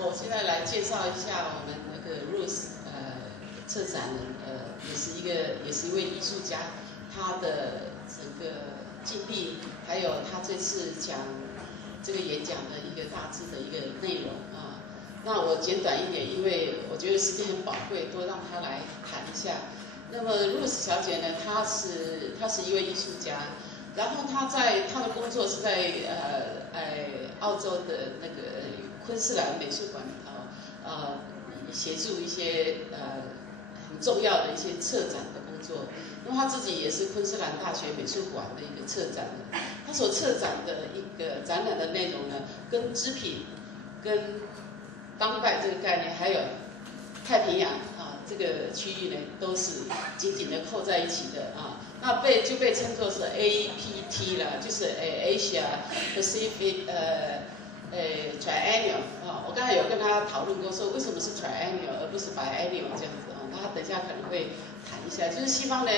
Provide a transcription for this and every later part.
我现在来介绍一下我们那个 Ruth 策展人，也是一位艺术家，他的整个经历，还有他这次讲这个演讲的一个大致的一个内容啊。那我简短一点，因为我觉得时间很宝贵，多让他来谈一下。那么 Ruth 小姐呢，她是一位艺术家，然后她的工作是在澳洲的那个昆士兰美术馆里头，协助一些很重要的一些策展的工作。那么他自己也是昆士兰大学美术馆的一个策展人，他所策展的一个展览的内容呢，跟织品、跟当代这个概念，还有太平洋这个区域呢，都是紧紧的扣在一起的啊。那就被称作是 APT 啦，就是Asia-Pacific Triennial 啊。我刚才有跟他讨论过，说为什么是 Triennial 而不是 Biennial 这样子啊？他等一下可能会谈一下，就是西方呢，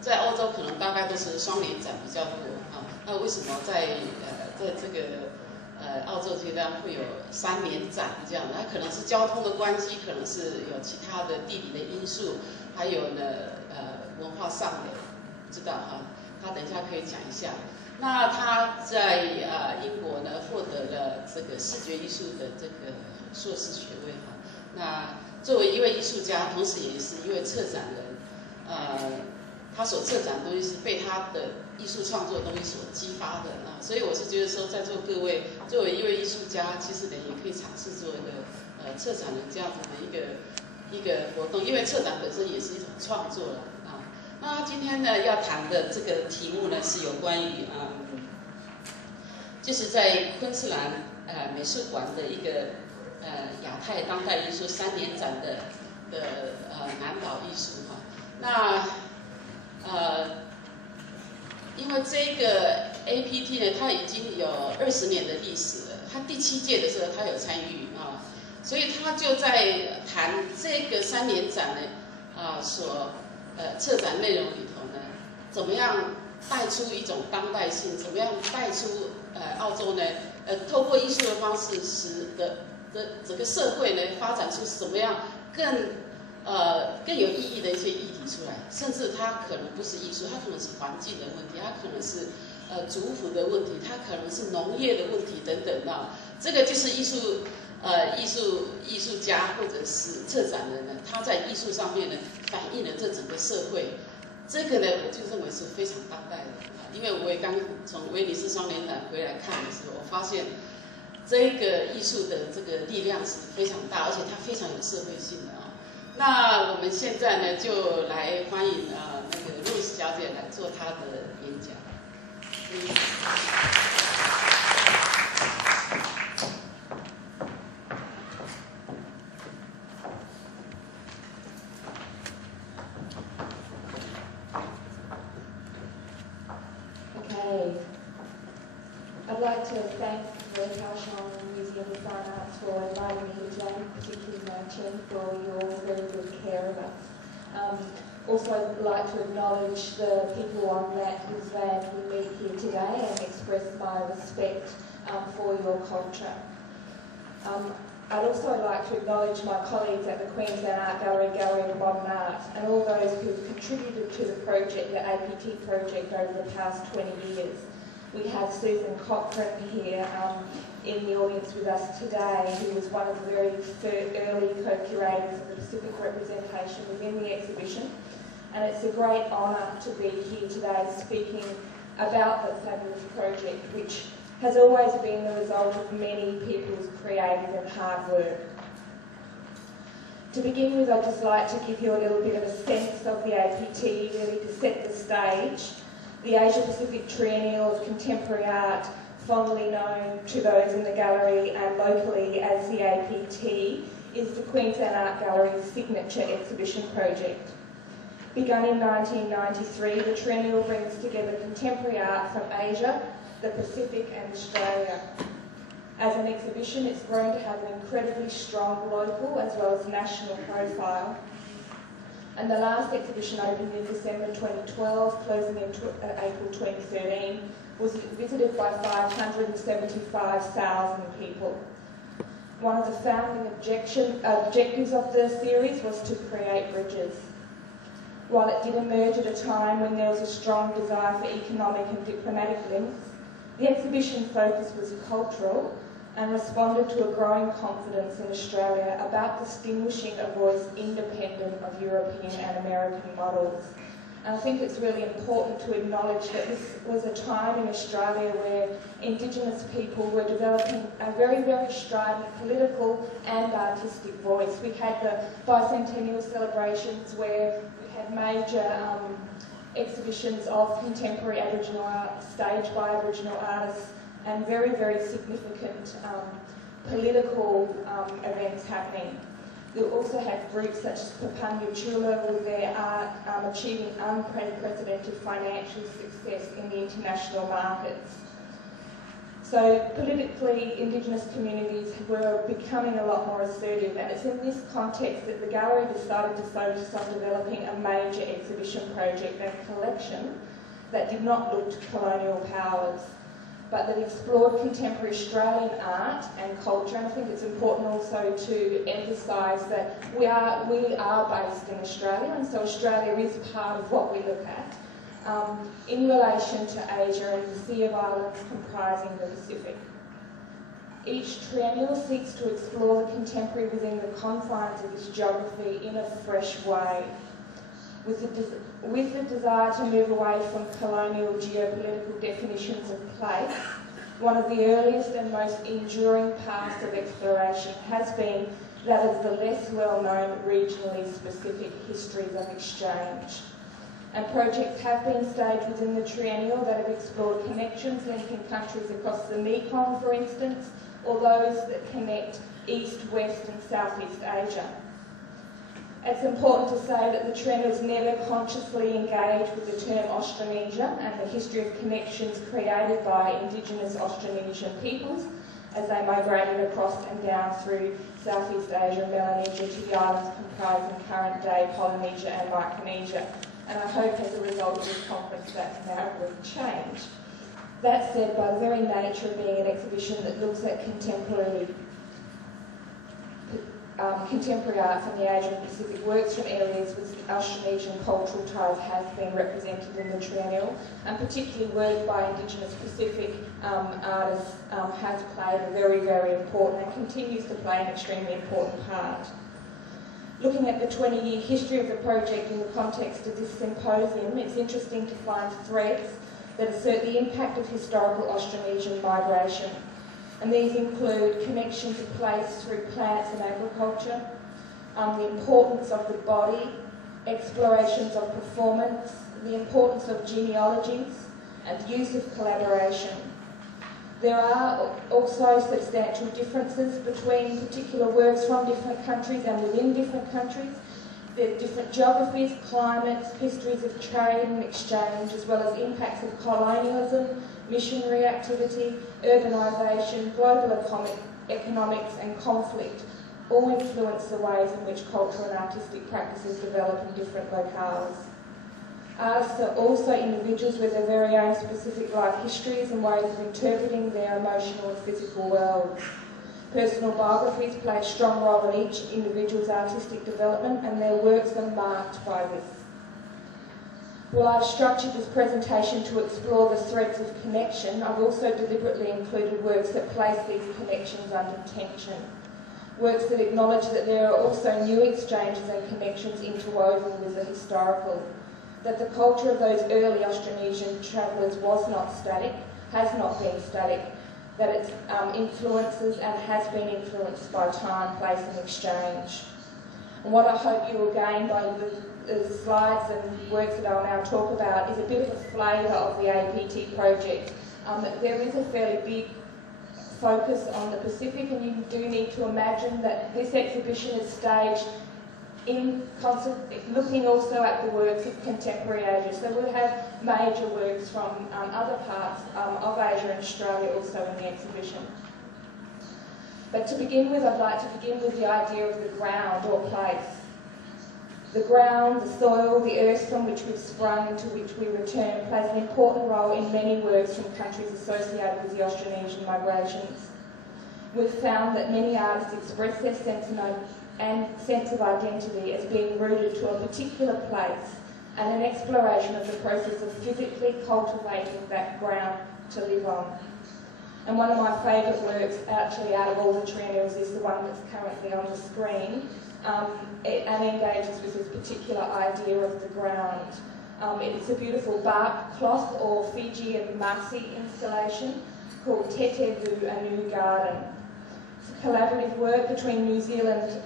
在欧洲可能大概都是双年展比较多啊。那为什么在这个澳洲这边会有3年展这样的？它可能是交通的关系，可能是有其他的地理的因素，还有呢文化上的不知道哈。他等一下可以讲一下。那他在英国呢获得了这个视觉艺术的这个硕士学位哈。那作为一位艺术家，同时也是一位策展人，他所策展的东西是被他的艺术创作的东西所激发的啊，所以我是觉得说，在座各位作为一位艺术家，其实呢也可以尝试做一个策展人这样子的一个活动，因为策展本身也是一种创作了啊。那今天呢要谈的这个题目呢是有关于就是在昆士兰美术馆的一个亚太当代艺术3年展的南岛艺术哈。那因为这个 APT 呢，它已经有20年的历史了。它第7届的时候，它有参与啊，所以他就在谈这个3年展呢所策展内容里头呢，怎么样带出一种当代性，怎么样带出澳洲呢透过艺术的方式，使得整个社会呢发展出什么样更有意义的一些议题出来，甚至它可能不是艺术，它可能是环境的问题，它可能是族服的问题，它可能是农业的问题等等啊。这个就是艺术家或者是策展人呢，他在艺术上面呢反映了这整个社会。这个呢，我就认为是非常当代的啊，因为我也刚从威尼斯双年展回来看的时候，我发现这个艺术的这个力量是非常大，而且它非常有社会性的啊。那我们现在呢，就来欢迎那个 Ruth 小姐来做她的演讲。Okay. I'd like to thank the Sheau-shei Museum of Fine Arts for inviting me here today, particularly Chen, for your very good care of us. Also, I'd like to acknowledge the people on whose land we meet here today and express my respect for your culture. I'd also like to acknowledge my colleagues at the Queensland Art Gallery, Gallery of Modern Art, and all those who've contributed to the project, the APT project, over the past 20 years. We have Susan Cochrane here in the audience with us today, who was one of the very early co-curators of the Pacific representation within the exhibition. And it's a great honour to be here today speaking about the fabulous project, which has always been the result of many people's creative and hard work. To begin with, I'd just like to give you a little bit of a sense of the APT, really to set the stage. The Asia-Pacific Triennial of Contemporary Art, fondly known to those in the gallery and locally as the APT, is the Queensland Art Gallery's signature exhibition project. Begun in 1993, the Triennial brings together contemporary art from Asia, the Pacific and Australia. As an exhibition, it's grown to have an incredibly strong local as well as national profile. And the last exhibition opened in December 2012, closing in April 2013, was visited by 575,000 people. One of the founding objectives of the series was to create bridges. While it did emerge at a time when there was a strong desire for economic and diplomatic links, the exhibition focus was cultural and responded to a growing confidence in Australia about distinguishing a voice independent of European and American models. And I think it's really important to acknowledge that this was a time in Australia where Indigenous people were developing a very, very strident political and artistic voice. We had the bicentennial celebrations where we had major exhibitions of contemporary Aboriginal art staged by Aboriginal artists and very, very significant political events happening. We also had groups such as Papunya Chula with their art achieving unprecedented financial success in the international markets. So politically, Indigenous communities were becoming a lot more assertive, and it's in this context that the gallery decided to focus on developing a major exhibition project and collection that did not look to colonial powers, but that explored contemporary Australian art and culture. And I think it's important also to emphasise that we are based in Australia, and so Australia is part of what we look at in relation to Asia and the Sea of Islands comprising the Pacific. Each triennial seeks to explore the contemporary within the confines of this geography in a fresh way, with the desire to move away from colonial geopolitical definitions of place. One of the earliest and most enduring paths of exploration has been that of the less well-known regionally specific histories of exchange. And projects have been staged within the triennial that have explored connections linking countries across the Mekong, for instance, or those that connect East, West and Southeast Asia. It's important to say that the triennial has never consciously engaged with the term Austronesia and the history of connections created by Indigenous Austronesian peoples as they migrated across and down through Southeast Asia and Melanesia to the islands comprising current-day Polynesia and Micronesia. And I hope as a result of this conference that's narratively changed. That said, by the very nature of being an exhibition that looks at contemporary art from the Asian Pacific, works from areas with Austronesian cultural ties has been represented in the triennial, and particularly work by Indigenous Pacific artists has played a very, very important and continues to play an extremely important part. Looking at the 20-year history of the project in the context of this symposium, it's interesting to find threads that assert the impact of historical Austronesian migration. And these include connection to place through plants and agriculture, the importance of the body, explorations of performance, the importance of genealogies, and the use of collaboration. There are also substantial differences between particular works from different countries and within different countries. There are different geographies, climates, histories of trade and exchange, as well as impacts of colonialism, missionary activity, urbanisation, global economics and conflict all influence the ways in which cultural and artistic practices develop in different locales. Artists are also individuals with their very own specific life histories and ways of interpreting their emotional and physical worlds. Personal biographies play a strong role in each individual's artistic development, and their works are marked by this. While I've structured this presentation to explore the threads of connection, I've also deliberately included works that place these connections under tension. Works that acknowledge that there are also new exchanges and connections interwoven with the historical. That the culture of those early Austronesian travellers was not static, has not been static. That it influences and has been influenced by time, place and exchange. And what I hope you will gain by the slides and works that I'll now talk about is a bit of a flavour of the APT project. There is a fairly big focus on the Pacific, and you do need to imagine that this exhibition is staged in concert, looking also at the works of contemporary Asia. So we'll have major works from other parts of Asia and Australia also in the exhibition. But to begin with, I'd like to begin with the idea of the ground or place. The ground, the soil, the earth from which we've sprung and to which we return plays an important role in many works from countries associated with the Austronesian migrations. we've found that many artists express their sense of identity as being rooted to a particular place and an exploration of the process of physically cultivating that ground to live on. And one of my favourite works, actually out of all the triennials, is the one that's currently on the screen, and engages with this particular idea of the ground. It's a beautiful bark cloth or Fijian Masi installation called Tetevu, a New Garden. It's a collaborative work between New Zealand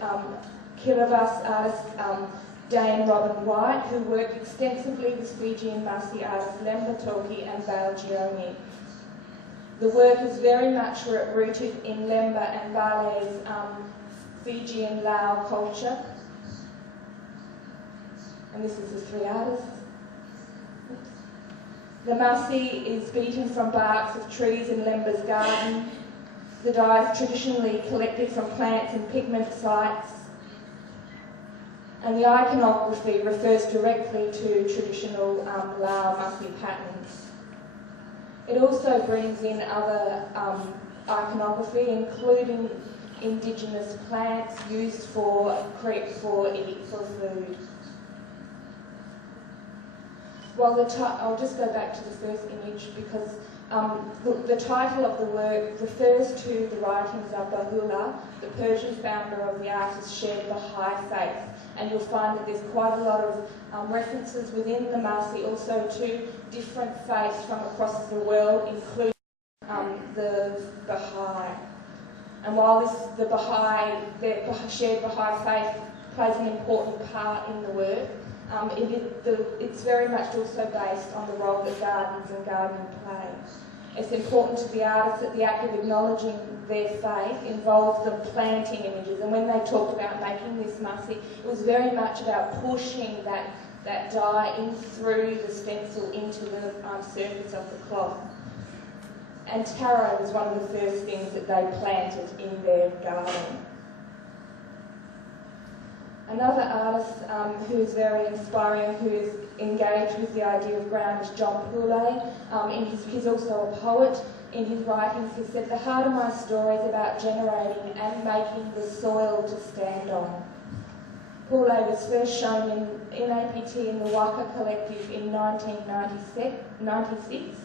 Kiribati artist Dame Robin White, who worked extensively with Fijian Masi artists Lemba Toki and Bale Gioni. The work is very much rooted in Lemba and Bale's Fijian Lao culture. And this is the three artists. The Masi is beaten from barks of trees in Lemba's garden. The dye is traditionally collected from plants and pigment sites. And the iconography refers directly to traditional Lao Masi patterns. It also brings in other iconography, including indigenous plants used for food. Well, I'll just go back to the first image because the title of the work refers to the writings of Baha'u'llah, the Persian founder of the artist's shared Baha'i faith. And you'll find that there's quite a lot of references within the Masi also to different faiths from across the world, including the Baha'i. And while their shared Baha'i faith plays an important part in the work, it's very much also based on the role that gardens and gardening play. It's important to the artists that the act of acknowledging their faith involves them planting images. And when they talked about making this Masi, it was very much about pushing that dye in through the stencil into the surface of the cloth. And taro was one of the first things that they planted in their garden. Another artist who is very inspiring, who is engaged with the idea of ground, is John Poulet. He's also a poet. In his writings, he said, "The heart of my story is about generating and making the soil to stand on." Poulet was first shown in APT in the Waka Collective in 1996,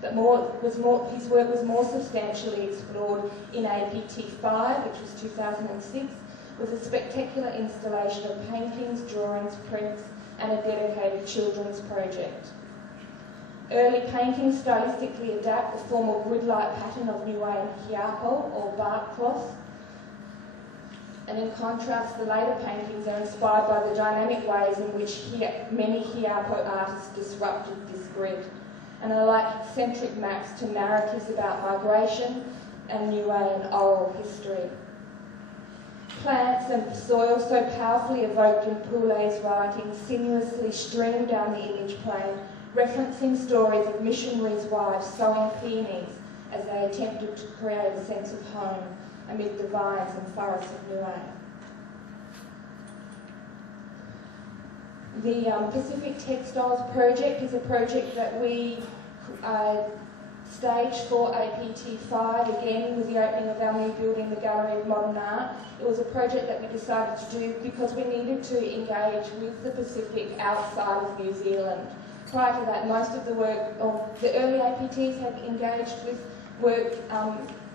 but his work was more substantially explored in APT 5, which was 2006, with a spectacular installation of paintings, drawings, prints, and a dedicated children's project. Early paintings stylistically adapt the formal grid-like pattern of Niuean hiapo, or bark cloth, and in contrast, the later paintings are inspired by the dynamic ways in which many hiapo artists disrupted this grid, and are like centric maps to narratives about migration and Niuean oral history. Plants and soil, so powerfully evoked in Poulet's writing, sinuously stream down the image plane, referencing stories of missionaries' wives sowing peonies as they attempted to create a sense of home amid the vines and forests of Niue. The Pacific Textiles project is a project that we staged for APT 5, again with the opening of our new building, the Gallery of Modern Art. It was a project that we decided to do because we needed to engage with the Pacific outside of New Zealand. Prior to that, most of the work, or the early APTs had engaged with work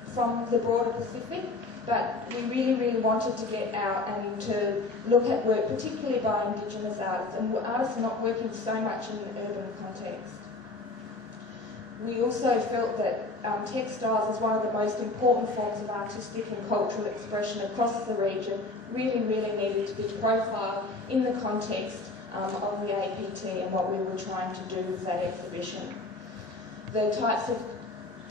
from the broader Pacific, but we really wanted to get out and to look at work, particularly by Indigenous artists, and artists not working so much in an urban context. We also felt that textiles is one of the most important forms of artistic and cultural expression across the region, really needed to be profiled in the context of the APT and what we were trying to do with that exhibition. The types of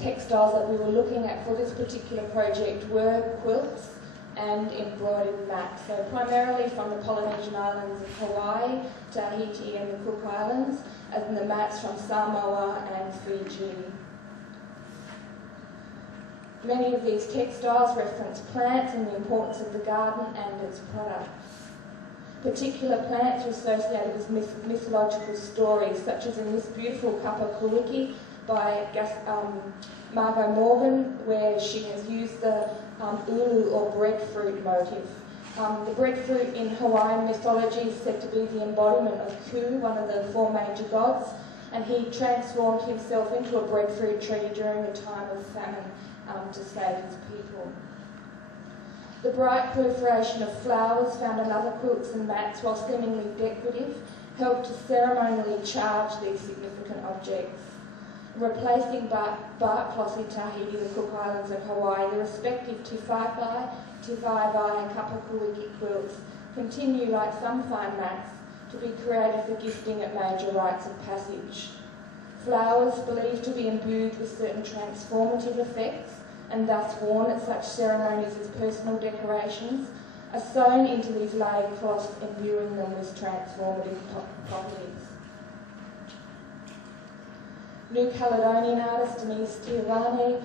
textiles that we were looking at for this particular project were quilts and embroidered mats, so primarily from the Polynesian islands of Hawaii, Tahiti and the Cook Islands, and the mats from Samoa and Fiji. Many of these textiles reference plants and the importance of the garden and its products. Particular plants are associated with mythological stories, such as in this beautiful Kapa Kuwiki by Margot Morgan, where she has used the ulu or breadfruit motif. The breadfruit in Hawaiian mythology is said to be the embodiment of Ku, one of the 4 major gods, and he transformed himself into a breadfruit tree during a time of famine to save his people. The bright proliferation of flowers found on other quilts and mats, while seemingly decorative, helped to ceremonially charge these significant objects. Replacing bark cloth in Tahiti, the Cook Islands and Hawaii, the respective Tifaipai, and Kapakawiki quilts continue, like some fine mats, to be created for gifting at major rites of passage. Flowers believed to be imbued with certain transformative effects and thus worn at such ceremonies as personal decorations are sewn into these layered cloths, imbuing them with transformative properties. New Caledonian artist Denise Tiavani's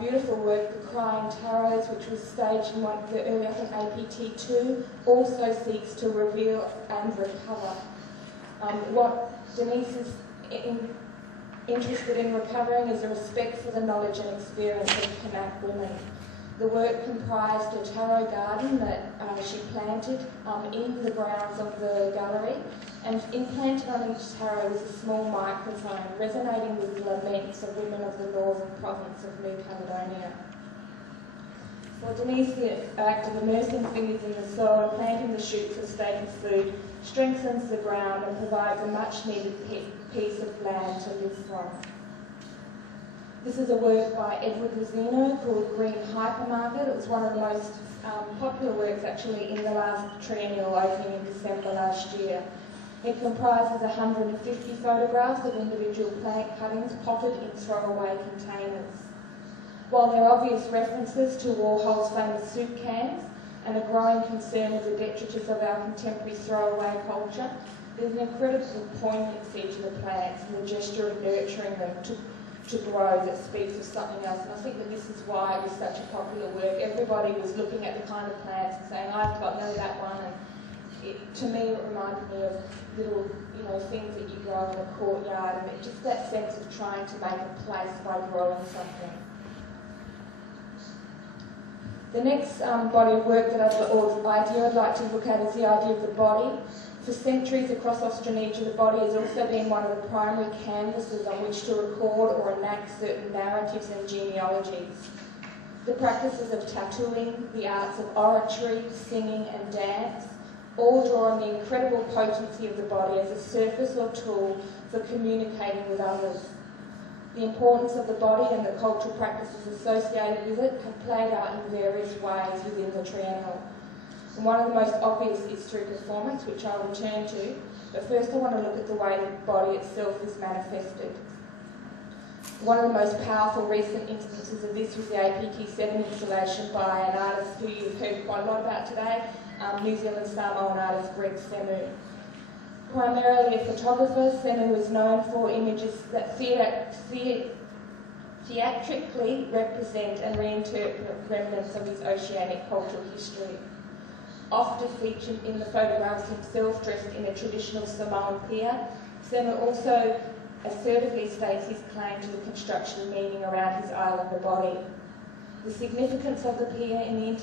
beautiful work, The Crying Taros, which was staged in one of the early, I think, APT2, also seeks to reveal and recover. What Denise is interested in recovering is a respect for the knowledge and experience of Kanak women. The work comprised a taro garden that she planted in the grounds of the gallery, and implanted on each taro was a small microphone resonating with the laments of women of the northern province of New Caledonia. For Denise, the act of immersing fingers in the soil and planting the shoots of staple food strengthens the ground and provides a much-needed piece of land to live from. This is a work by Edward Rosino called Green Hypermarket. It was one of the most popular works actually in the last triennial opening in December last year. It comprises 150 photographs of individual plant cuttings potted in throwaway containers. While there are obvious references to Warhol's famous soup cans and a growing concern of the detritus of our contemporary throwaway culture, there's an incredible poignancy to the plants and the gesture of nurturing them to grow that speaks of something else. And I think that this is why it was such a popular work. Everybody was looking at the kind of plants and saying, I've got nearly that one. And to me, it reminded me of little, things that you grow in a courtyard, and just that sense of trying to make a place by growing something. The next body of work idea I'd like to look at is the idea of the body. For centuries across Australasia, the body has also been one of the primary canvases on which to record or enact certain narratives and genealogies. The practices of tattooing, the arts of oratory, singing and dance all draw on the incredible potency of the body as a surface or tool for communicating with others. The importance of the body and the cultural practices associated with it have played out in various ways within the triennial. And one of the most obvious is through performance, which I'll return to, but first I want to look at the way the body itself is manifested. One of the most powerful recent instances of this was the APT7 installation by an artist who you've heard quite a lot about today, New Zealand Samoan artist Greg Semu. Primarily a photographer, Semu was known for images that theatrically represent and reinterpret remnants of his oceanic cultural history. Often featured in the photographs himself dressed in a traditional Samoan pia, Semu also assertively states his claim to the construction meaning around his islander body. The significance of the pia in the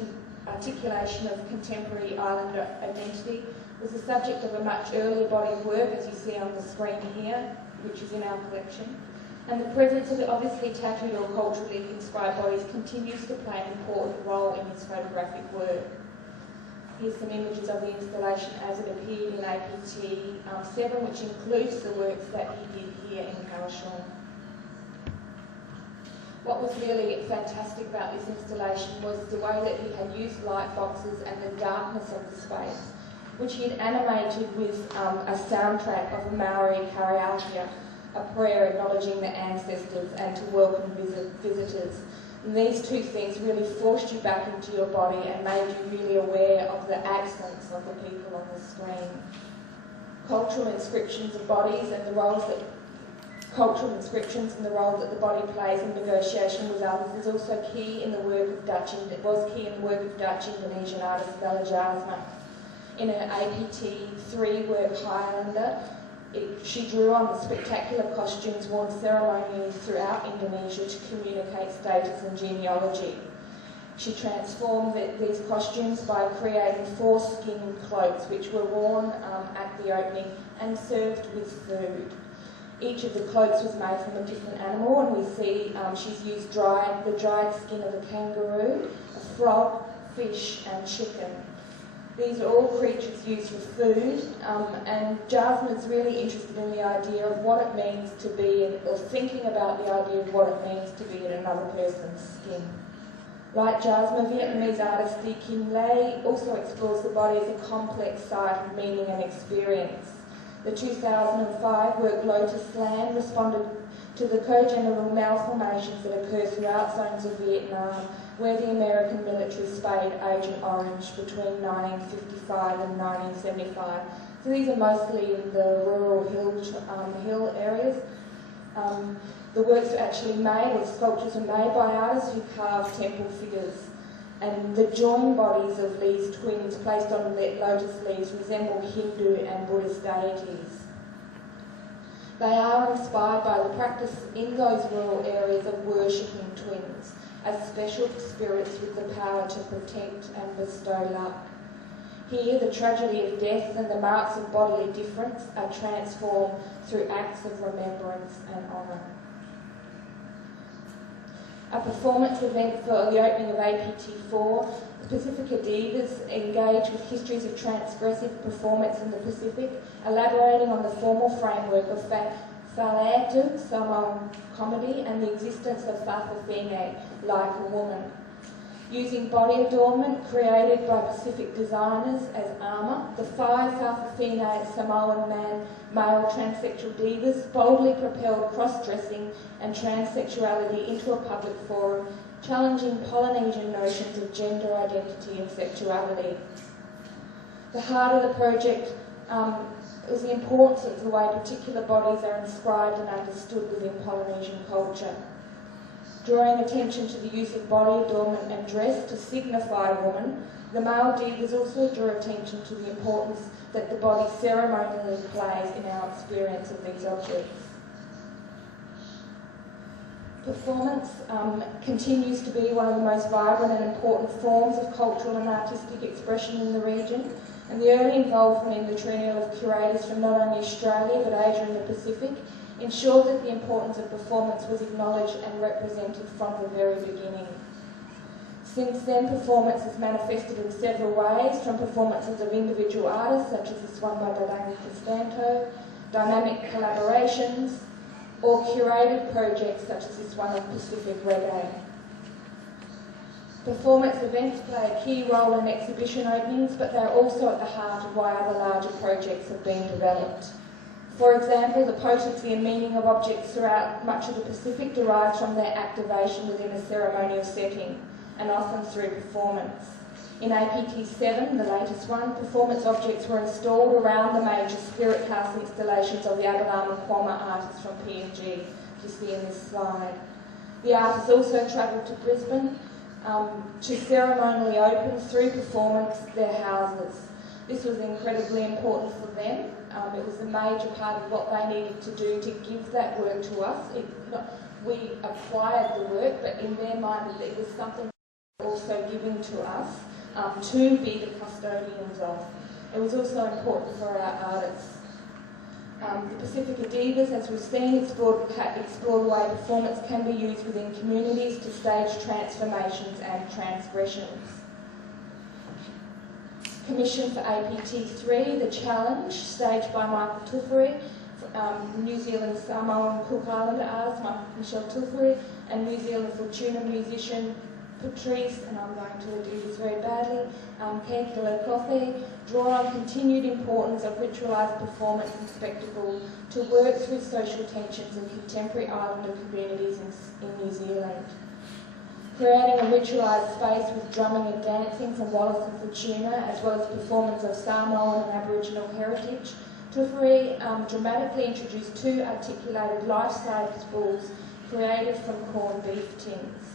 articulation of contemporary islander identity was the subject of a much earlier body of work, as you see on the screen here, which is in our collection. And the presence of the obviously tattooed or culturally inscribed bodies continues to play an important role in his photographic work. Here's some images of the installation as it appeared in APT7, which includes the works that he did here in Calishawn. What was really fantastic about this installation was the way that he had used light boxes and the darkness of the space, which he had animated with a soundtrack of a Maori karakia, a prayer acknowledging the ancestors and to welcome visitors. And these two things really forced you back into your body and made you really aware of the absence of the people on the screen. Cultural inscriptions of bodies and the roles that the body plays in negotiation with others is also key in the work of Dutch Indonesian artist Bella Jasma. In her APT3 work Highlander, she drew on the spectacular costumes worn ceremonially throughout Indonesia to communicate status and genealogy. She transformed these costumes by creating 4 skin cloaks which were worn at the opening and served with food. Each of the cloaks was made from a different animal, and we see she's used the dried skin of a kangaroo, a frog, fish and chicken. These are all creatures used for food, and Jasmine is really interested in the idea of what it means to be, or thinking about the idea of what it means to be in another person's skin. Like Jasmine, Vietnamese artist Dee Kim Lay also explores the body as a complex site of meaning and experience. The 2005 work Lotus Land responded to the congenital malformations that occur throughout zones of Vietnam, where the American military spayed Agent Orange between 1955 and 1975. So these are mostly in the rural hill areas. The works were actually made, or the sculptures were made by artists who carved temple figures. And the joined bodies of these twins placed on lotus leaves resemble Hindu and Buddhist deities. They are inspired by the practice in those rural areas of worshipping twins as special spirits with the power to protect and bestow luck. Here, the tragedy of death and the marks of bodily difference are transformed through acts of remembrance and honour. A performance event for the opening of APT4, the Pacifica Divas engage with histories of transgressive performance in the Pacific, elaborating on the formal framework of Fa'aleatu, Samoan comedy, and the existence of Fa'afafine, like a woman. Using body adornment created by Pacific designers as armour, the 5 Fa'afafine Samoan male transsexual divas boldly propelled cross-dressing and transsexuality into a public forum, challenging Polynesian notions of gender identity and sexuality. The heart of the project was the importance of the way particular bodies are inscribed and understood within Polynesian culture. Drawing attention to the use of body adornment and dress to signify woman, the male divas also drew attention to the importance that the body ceremonially plays in our experience of these objects. Performance continues to be one of the most vibrant and important forms of cultural and artistic expression in the region, and the early involvement in the Triennial of curators from not only Australia but Asia and the Pacific ensured that the importance of performance was acknowledged and represented from the very beginning. Since then, performance has manifested in several ways, from performances of individual artists, such as this one by Dadangi Costanto, dynamic collaborations, or curated projects such as this one of Pacific Reggae. Performance events play a key role in exhibition openings, but they're also at the heart of why other larger projects have been developed. For example, the potency and meaning of objects throughout much of the Pacific derives from their activation within a ceremonial setting, and often through performance. In APT7, the latest one, performance objects were installed around the major spirit house installations of the Abalama Kwama artists from PNG, you see in this slide. The artists also travelled to Brisbane to ceremonially open, through performance, their houses. This was incredibly important for them. It was a major part of what they needed to do to give that work to us. We acquired the work, but in their mind it was something also given to us to be the custodians of. It was also important for our artists. The Pacifica Divas, as we've seen, explore the way performance can be used within communities to stage transformations and transgressions. Commissioned for APT3, The Challenge, staged by Michael Tuffery, New Zealand Samoan Cook Islander artist Michelle Tuffery, and New Zealand Fortuna musician Patrice, and I'm going to do this very badly, Ken Kilokothe, draw on continued importance of ritualised performance and spectacle to work through social tensions in contemporary islander communities in New Zealand. Creating a ritualised space with drumming and dancing from Wallace and Fortuna, as well as performance of Samoan and Aboriginal heritage, Tuffery dramatically introduced 2 articulated life-size bulls created from corned beef tins.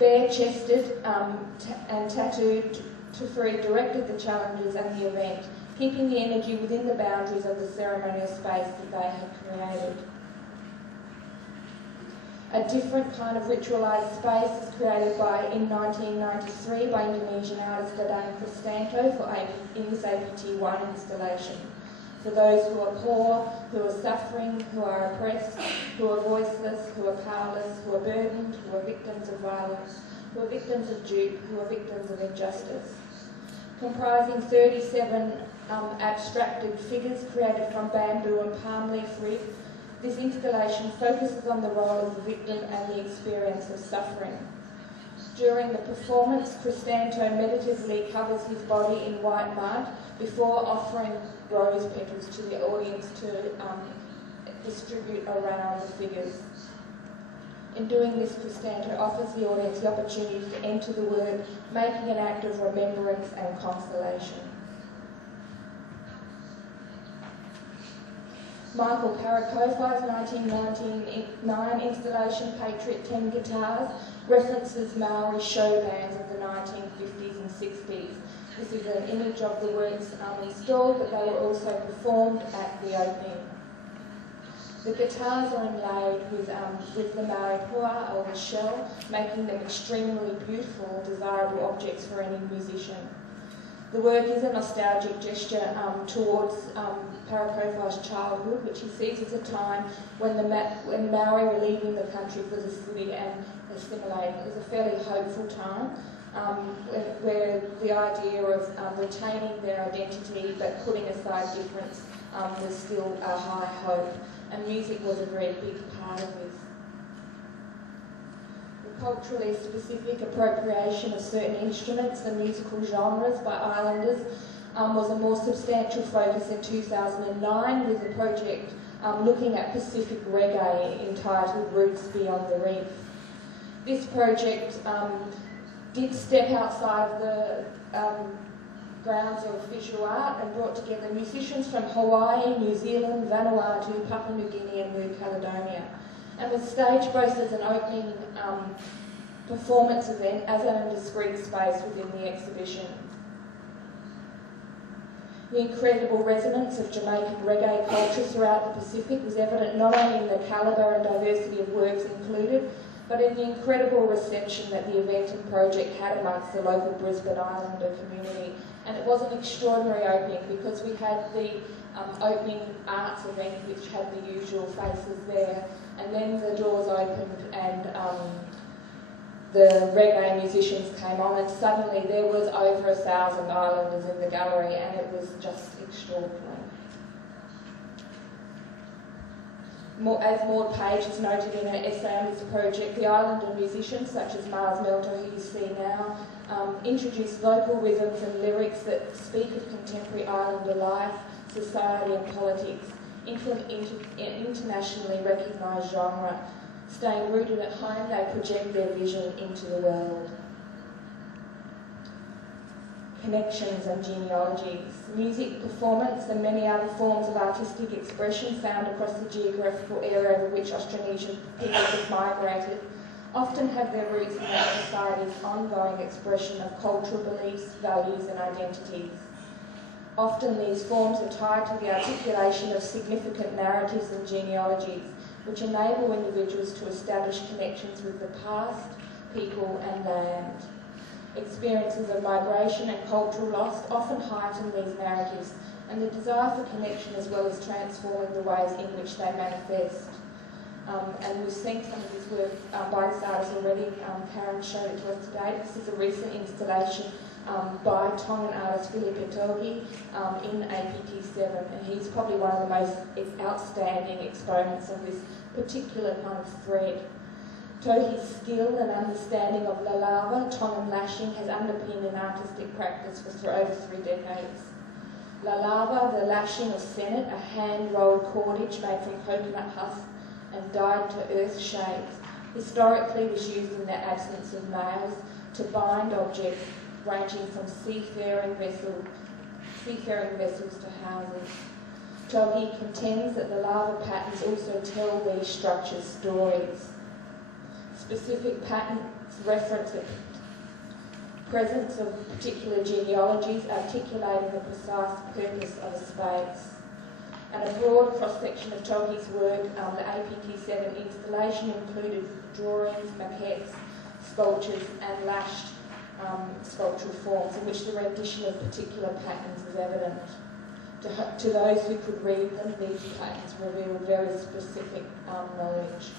Bare-chested and tattooed, Tuffery directed the challenges and the event, keeping the energy within the boundaries of the ceremonial space that they had created. A different kind of ritualised space was created in 1993 by Indonesian artist Dadang Kristanto in his APT1 installation. For those who are poor, who are suffering, who are oppressed, who are voiceless, who are powerless, who are burdened, who are victims of violence, who are victims of dupe, who are victims of injustice. Comprising 37 abstracted figures created from bamboo and palm leaf rib, this installation focuses on the role of the victim and the experience of suffering. During the performance, Kristanto meditatively covers his body in white mud before offering rose petals to the audience to distribute around the figures. In doing this, Kristanto offers the audience the opportunity to enter the word, making an act of remembrance and consolation. Michael Karakofar's 1999 installation, Patriot 10 Guitars, references Maori show bands of the 1950s and 60s. This is an image of the works installed, but they were also performed at the opening. The guitars are inlaid with the Maori hua or the shell, making them extremely beautiful, desirable objects for any musician. The work is a nostalgic gesture towards Karakofar's childhood, which he sees as a time when Maori were leaving the country for the city and assimilating. It was a fairly hopeful time where the idea of retaining their identity but putting aside difference was still a high hope, and music was a very big part of this. Culturally specific appropriation of certain instruments and musical genres by islanders was a more substantial focus in 2009 with a project looking at Pacific reggae entitled Roots Beyond the Reef. This project did step outside of the grounds of visual art and brought together musicians from Hawaii, New Zealand, Vanuatu, Papua New Guinea and New Caledonia, and was staged both as an opening performance event as in a discrete space within the exhibition. The incredible resonance of Jamaican reggae culture throughout the Pacific was evident not only in the calibre and diversity of works included, but in the incredible reception that the event and project had amongst the local Brisbane Islander community. And it was an extraordinary opening because we had the opening arts event which had the usual faces there, and then the doors opened and the reggae musicians came on, and suddenly there was over 1,000 islanders in the gallery, and it was just extraordinary. As Maud Page has noted in her essay on this project, the islander musicians such as Miles Melter, who you see now, introduced local rhythms and lyrics that speak of contemporary islander life, society and politics, into an internationally recognised genre. Staying rooted at home, they project their vision into the world. Connections and genealogies. Music, performance and many other forms of artistic expression found across the geographical area over which Austronesian peoples have migrated often have their roots in our society's ongoing expression of cultural beliefs, values and identities. Often these forms are tied to the articulation of significant narratives and genealogies, which enable individuals to establish connections with the past, people and land. Experiences of migration and cultural loss often heighten these narratives, and the desire for connection as well as transforming the ways in which they manifest. And we've seen some of this work by this artist already. Karen showed it to us today. This is a recent installation by Tongan artist Philippe Togi in APT7, and he's probably one of the most outstanding exponents of this particular kind of thread. Togi's skill and understanding of lalava, Tongan lashing, has underpinned an artistic practice for over 3 decades. Lalava, the lashing of senet, a hand-rolled cordage made from coconut husk and dyed to earth shades, historically was used in the absence of males to bind objects ranging from seafaring vessels to houses. Togi contends that the lava patterns also tell these structures stories. Specific patterns reference the presence of particular genealogies articulating the precise purpose of a space. and a broad cross-section of Toki's work. The APT7 installation included drawings, maquettes, sculptures and lashed sculptural forms in which the rendition of particular patterns is evident. To those who could read them, these patterns reveal very specific knowledge.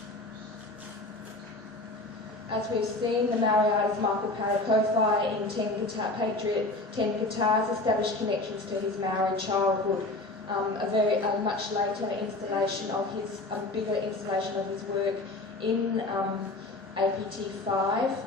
As we've seen, the Maori artist Michael Parakofi in 10 Guitars established connections to his Maori childhood. A much later installation of his, bigger installation of his work in APT5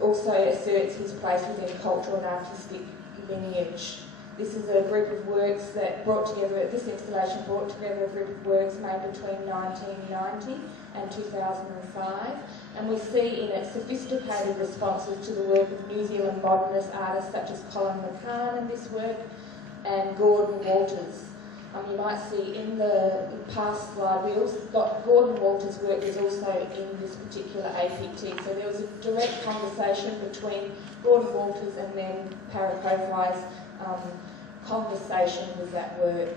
also asserts his place within cultural and artistic lineage. This is a group of works that this installation brought together a group of works made between 1990 and 2005. And we see in it sophisticated responses to the work of New Zealand modernist artists such as Colin McCann in this work and Gordon Walters. You might see in the past slide, Gordon Walters' work is also in this particular APT. So there was a direct conversation between Gordon Walters and then Parakofi's conversation with that work.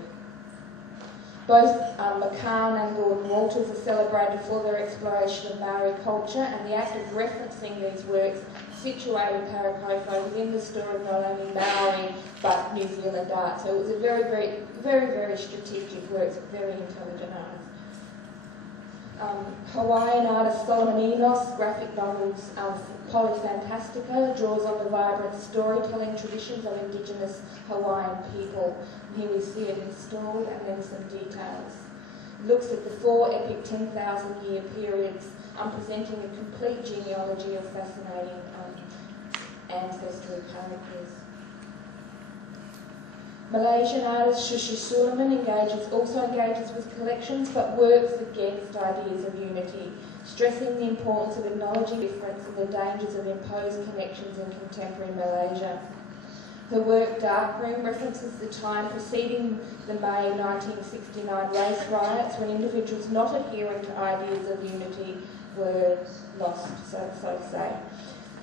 Both McCann and Gordon Walters are celebrated for their exploration of Maori culture, and the act of referencing these works situated Parakofi within the story of not only Maori but New Zealand art. So it was a very strategic work, very intelligent artist. Hawaiian artist Solomon Enos, graphic novels Polyfantastica, draws on the vibrant storytelling traditions of Indigenous Hawaiian people. And here we see it installed and then some details. It looks at the 4 epic 10,000-year periods, presenting a complete genealogy of fascinating ancestry characters. Malaysian artist Sheau-shei Suleiman also engages with collections, but works against ideas of unity, stressing the importance of acknowledging difference and the dangers of imposed connections in contemporary Malaysia. Her work Darkroom references the time preceding the May 1969 race riots, when individuals not adhering to ideas of unity were lost, so to say.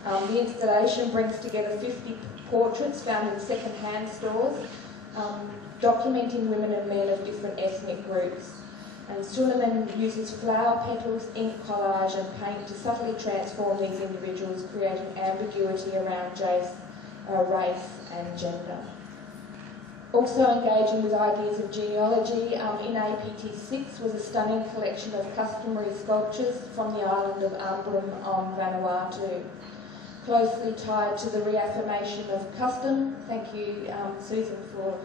The installation brings together 50 portraits found in second-hand stores, documenting women and men of different ethnic groups. And Suleiman uses flower petals, ink collage and paint to subtly transform these individuals, creating ambiguity around race and gender. Also engaging with ideas of genealogy, in APT6 was a stunning collection of customary sculptures from the island of Ambrum on Vanuatu, closely tied to the reaffirmation of custom. Thank you, Susan, for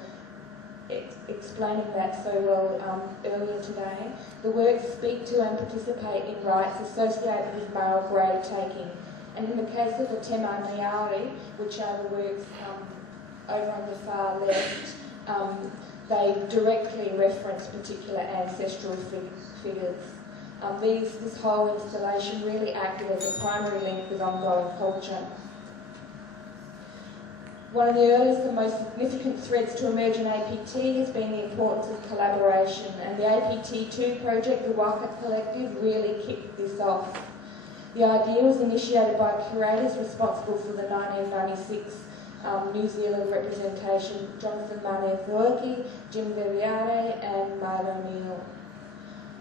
explaining that so well earlier today. The works speak to and participate in rites associated with male grave taking. And in the case of the Te Maniawi, which are the works over on the far left, they directly reference particular ancestral figures. This whole installation really acted as a primary link with ongoing culture. One of the earliest and most significant threads to emerge in APT has been the importance of collaboration, and the APT2 project, the Waka Collective, really kicked this off. The idea was initiated by curators responsible for the 1996 New Zealand representation, Jonathan Mane-Thuoki, Jim Beviare and Milo O'Neill.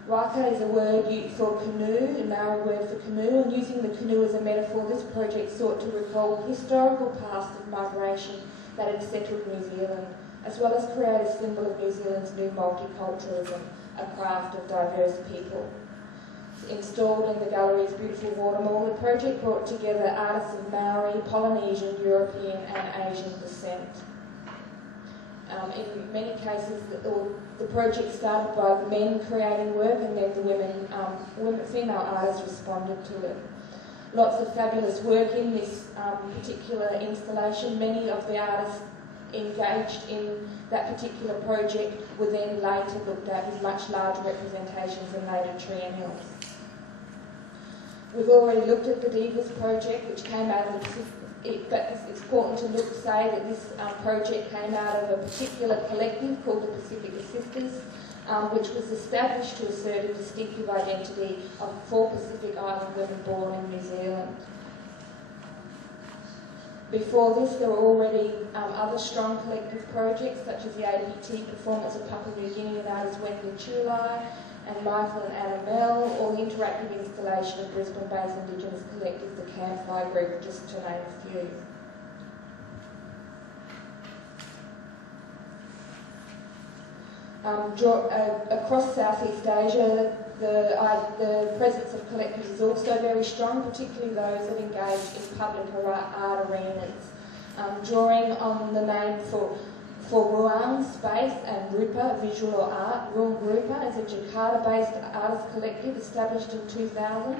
Waka is a word for canoe, a Maori word for canoe, and using the canoe as a metaphor, this project sought to recall the historical past of migration that had settled New Zealand, as well as create a symbol of New Zealand's new multiculturalism, a craft of diverse people. Installed in the gallery's beautiful watermall, the project brought together artists of Maori, Polynesian, European and Asian descent. In many cases, the project started by the men creating work, and then the female artists responded to it. Lots of fabulous work in this particular installation. Many of the artists engaged in that particular project were then later looked at with much larger representations in later triennials. We've already looked at the Divas project, which came out of but it's important to say that this project came out of a particular collective called the Pacific Sisters, which was established to assert a distinctive identity of 4 Pacific Island women born in New Zealand. Before this, there were already other strong collective projects, such as the APT performance of Papua New Guinean artist Wendy Chulai and Michael and Anna Mell, or the interactive installation of Brisbane-based Indigenous collective, the Campfire Group, just to name a few. Across Southeast Asia, the presence of collectives is also very strong, particularly those that engage in public art arenas. Drawing on the name for Ruang Space and Rupa Visual Art, Ruang Rupa is a Jakarta-based artist collective established in 2000,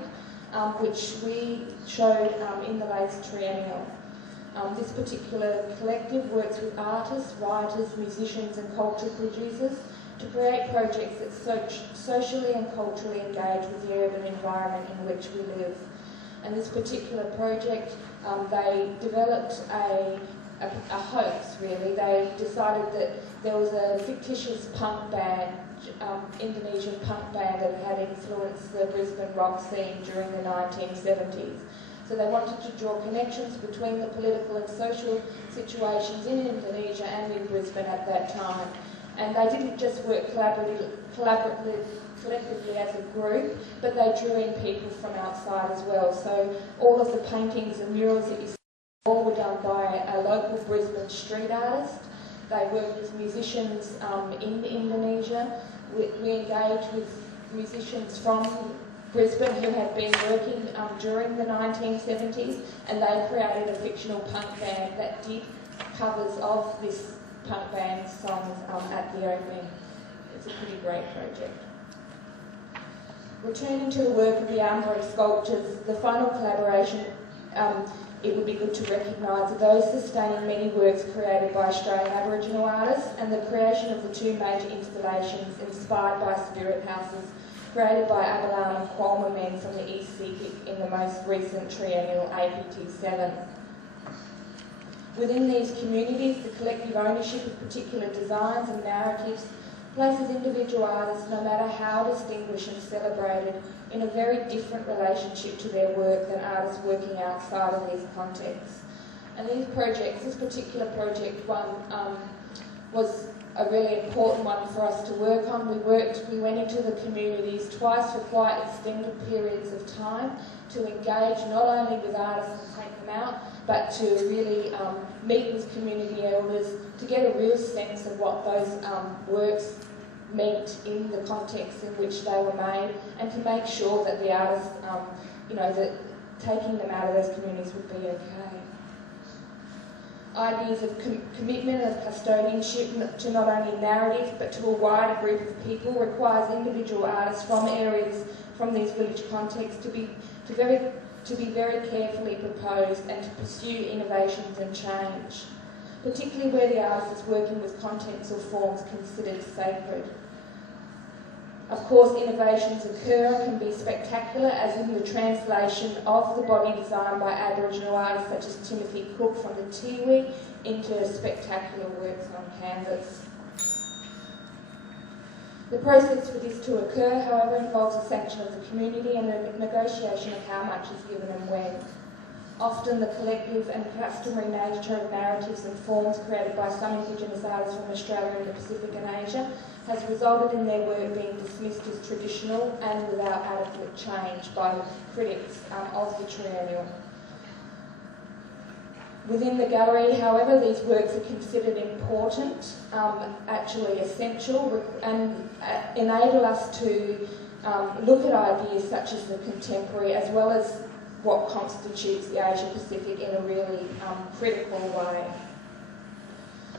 which we showed in the latest triennial. This particular collective works with artists, writers, musicians and cultural producers to create projects that socially and culturally engage with the urban environment in which we live. And this particular project, they developed a hoax, really. They decided that there was a fictitious punk band, Indonesian punk band, that had influenced the Brisbane rock scene during the 1970s. So they wanted to draw connections between the political and social situations in Indonesia and in Brisbane at that time. And they didn't just work collectively as a group, but they drew in people from outside as well. So all of the paintings and murals that you see all were done by a local Brisbane street artist. They worked with musicians in Indonesia. We engaged with musicians from Brisbane who had been working during the 1970s, and they created a fictional punk band that did covers of this punk band songs at the opening. It's a pretty great project. Returning to the work of the armoury sculptures, the final collaboration, it would be good to recognise are those sustaining many works created by Australian Aboriginal artists and the creation of the two major installations inspired by spirit houses created by Abalam and Quolma men from the East Sepik in the most recent triennial APT7. Within these communities, the collective ownership of particular designs and narratives places individual artists, no matter how distinguished and celebrated, in a very different relationship to their work than artists working outside of these contexts. And these projects, this particular project one, was a really important one for us to work on. We went into the communities twice for quite extended periods of time to engage not only with artists and take them out, but to really meet with community elders to get a real sense of what those works meant in the context in which they were made, and to make sure that the artists, that taking them out of those communities would be okay. Ideas of commitment, of custodianship to not only narrative but to a wider group of people requires individual artists from areas from these village contexts to be very carefully proposed and to pursue innovations and change, particularly where the artist is working with contents or forms considered sacred. Of course, innovations occur and can be spectacular, as in the translation of the body designed by Aboriginal artists such as Timothy Cook from the Tiwi into spectacular works on canvas. The process for this to occur, however, involves a sanction of the community and a negotiation of how much is given and when. Often the collective and customary nature of narratives and forms created by some Indigenous artists from Australia and the Pacific and Asia has resulted in their work being dismissed as traditional and without adequate change by critics of the triennial. Within the gallery, however, these works are considered important, actually essential, and enable us to look at ideas such as the contemporary, as well as what constitutes the Asia-Pacific in a really critical way.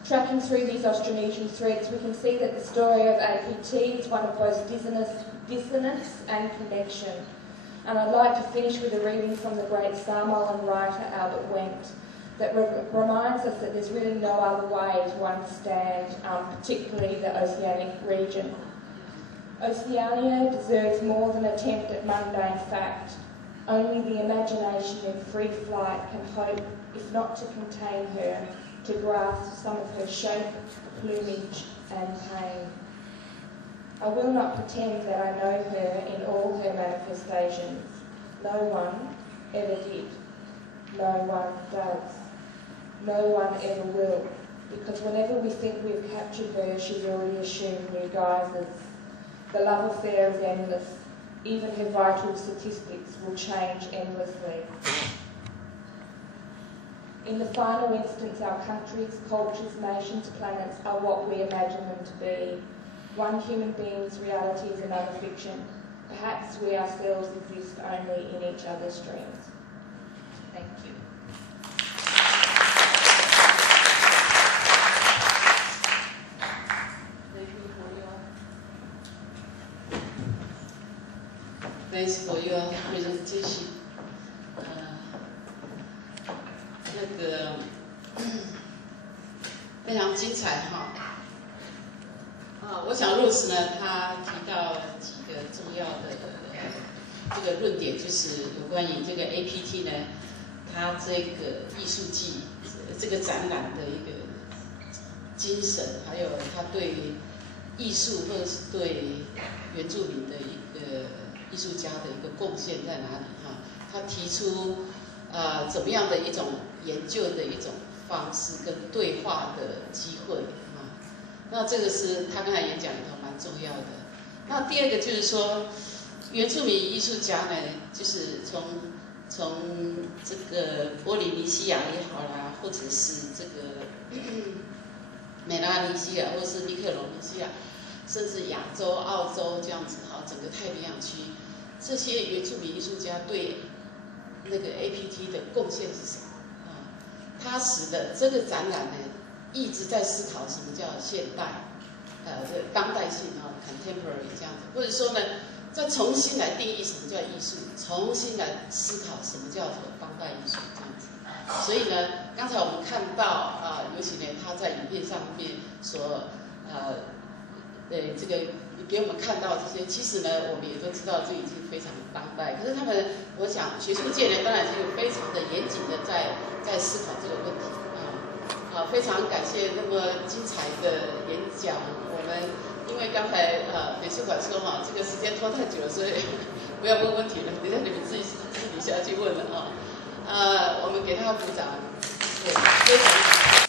Tracking through these Austronesian threads, we can see that the story of APT is one of both dissonance and connection. And I'd like to finish with a reading from the great Samoan writer Albert Wendt that reminds us that there's really no other way to understand particularly the oceanic region. Oceania deserves more than attempt at mundane fact. Only the imagination in free flight can hope, if not to contain her, to grasp some of her shape, plumage and pain. I will not pretend that I know her in all her manifestations. No one ever did. No one does. No one ever will, because whenever we think we've captured her, she's already assumed new guises. The love affair is endless. Even her vital statistics will change endlessly. In the final instance, our countries, cultures, nations, planets are what we imagine them to be. One human being's reality is another fiction. Perhaps we ourselves exist only in each other's dreams. Thank you. Thanks for your presentation. 那个非常精彩哈。我想 Ruth 呢，他提到几个重要的这个论点，就是有关于这个 APT 呢，它这个艺术季这个展览的一个精神，还有他对艺术或者是对原住民的一个艺术家的一个贡献在哪里哈？他提出怎么样的一种研究的一种方式跟对话的机会啊？那这个是他刚才演讲里头蛮重要的。那第二个就是说，原住民艺术家呢，就是从这个波利尼西亚也好啦，或者是这个美拉尼西亚，或是密克罗尼西亚，甚至亚洲、澳洲这样子哈，整个太平洋区，这些原住民艺术家对那个 APT 的贡献是什么啊？它使得这个展览呢一直在思考什么叫现代，这当代性啊 ，contemporary 这样子，或者说呢，再重新来定义什么叫艺术，重新来思考什么叫做当代艺术这样子。所以呢，刚才我们看到尤其呢他在影片上面所这个给我们看到这些，其实呢，我们也都知道这已经非常当代。可是他们，我想学术界呢，当然就非常的严谨的在思考这个问题非常感谢那么精彩的演讲。我们因为刚才美术馆说这个时间拖太久了，所以不要问问题了，等一下你们自己私底下去问了我们给他鼓掌，对，非常。